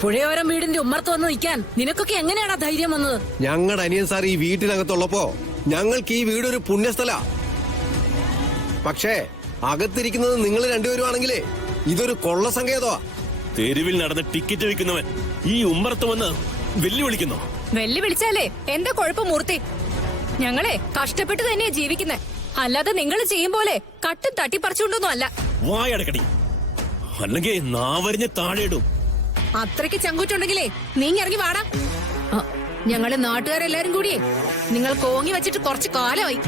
പുഴയോരം വീടിന്റെ ഉമ്മർത്ത് വന്ന് നിൽക്കാൻ നിനക്കൊക്കെ എങ്ങനെയാടാ ധൈര്യം വന്നത്? ഞങ്ങളുടെ അനിയൻ സാർ ഈ വീട്ടിനകത്തുള്ളപ്പോ ഞങ്ങൾക്ക് ഈ വീടൊരു പുണ്യസ്ഥല. പക്ഷേ അകത്തിരിക്കുന്നത് നിങ്ങൾ രണ്ടുപേരുമാണെങ്കിലേ ഇതൊരു കൊള്ള സങ്കേതമാ. തെരുവിൽ നടന്ന് ടിക്കറ്റ് വിൽക്കുന്നവൻ ഈ ഉമ്മറത്ത് വന്ന് വെല്ലുവിളിക്കുന്നു. വെല്ലുവിളിച്ചാലേ എന്താ കുഴപ്പം മൂർത്തി? ഞങ്ങളെ കഷ്ടപ്പെട്ട് തന്നെയാ ജീവിക്കുന്നേ, അല്ലാതെ നിങ്ങൾ ചെയ്യും പോലെ കട്ടും തട്ടിപ്പറിച്ചുകൊണ്ടൊന്നും അല്ല. വായടക്കടി, അല്ലെങ്കിൽ നാവരിഞ്ഞ് താഴെയിടും. അത്രയ്ക്ക് ചങ്കൂറ്റുണ്ടെങ്കിലേ നീ ഇറങ്ങി വാടാ. ഞങ്ങള് നാട്ടുകാരെല്ലാരും കൂടിയേ നിങ്ങൾ കോങ്ങി വെച്ചിട്ട് കുറച്ച് കാലമായി.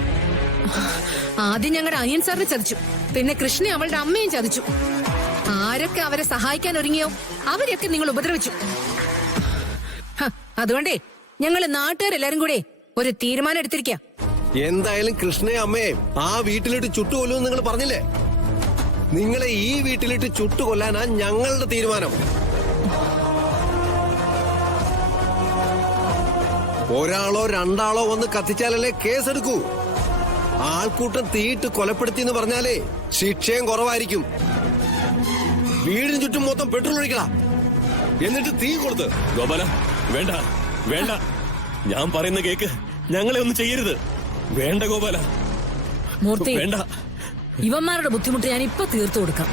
ആദ്യം ഞങ്ങളുടെ അനിയൻ സാറിനെ ചതിച്ചു, പിന്നെ കൃഷ്ണ അവളുടെ അമ്മയും ചതിച്ചു. ആരൊക്കെ അവരെ സഹായിക്കാൻ ഒരുങ്ങിയോ അവരെയൊക്കെ നിങ്ങൾ ഉപദ്രവിച്ചു. അതുകൊണ്ടേ ഞങ്ങള് നാട്ടുകാരെല്ലാരും കൂടെ ഒരു തീരുമാനം എടുത്തിരിക്കാം. എന്തായാലും കൃഷ്ണയെ അമ്മയെ ആ വീട്ടിലിട്ട് ചുട്ടുകൊല്ലുമെന്ന് നിങ്ങൾ പറഞ്ഞില്ലേ? നിങ്ങളെ ഈ വീട്ടിലിട്ട് ചുട്ടുകൊല്ലാനാ ഞങ്ങളുടെ തീരുമാനം. ഒരാളോ രണ്ടാളോ വന്ന് കത്തിച്ചാലല്ലേ കേസെടുക്കൂ. ആൾക്കൂട്ടം തീയിട്ട് കൊലപ്പെടുത്തി എന്ന് പറഞ്ഞാലേ ശിക്ഷയും കുറവായിരിക്കും. വീടിന് ചുറ്റും മൊത്തം പെട്രോൾ ഒഴിക്കടാ, എന്നിട്ട് തീ കൊടുത്ത്. ഗോപാല, വേണ്ട വേണ്ട, ഞാൻ പറയുന്ന കേക്ക്. ഞങ്ങളെ ഒന്നും ചെയ്യരുത്. വേണ്ട ഗോപാല, മൂർത്തി, വേണ്ട. ഇവന്മാരുടെ ബുദ്ധിമുട്ട് ഞാൻ ഇപ്പൊ തീർത്തു കൊടുക്കാം.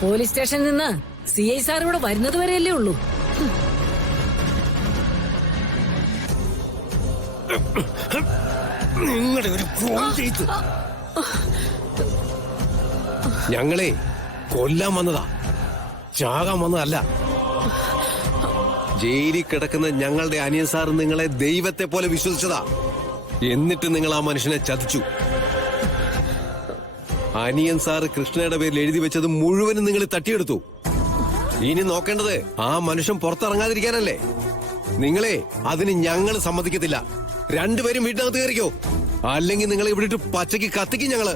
പോലീസ് സ്റ്റേഷനിൽ നിന്ന് CI സാർ ഇവിടെ വരുന്നത് വരെയല്ലേ ഉള്ളൂ. നിങ്ങളുടെ ഒരു ഞങ്ങളെ കൊല്ലാൻ വന്നതാ, ചാകാൻ വന്നതല്ല. ജയിലിൽ കിടക്കുന്ന ഞങ്ങളുടെ അനിയൻ സാർ നിങ്ങളെ ദൈവത്തെ പോലെ വിശ്വസിച്ചതാ. എന്നിട്ട് നിങ്ങൾ ആ മനുഷ്യനെ ചതിച്ചു. അനിയൻ സാർ കൃഷ്ണയുടെ പേരിൽ എഴുതി വെച്ചത് മുഴുവനും നിങ്ങൾ തട്ടിയെടുത്തു. ഇനി നോക്കേണ്ടത് ആ മനുഷ്യൻ പുറത്തിറങ്ങാതിരിക്കാനല്ലേ. നിങ്ങളെ അതിന് ഞങ്ങൾ സമ്മതിക്കത്തില്ല. രണ്ടുപേരും വീട്ടിനകത്ത് കയറിക്കോ, അല്ലെങ്കിൽ നിങ്ങളെ ഇവിടെ ഇട്ട് പച്ചയ്ക്ക് കത്തിക്കും ഞങ്ങള്.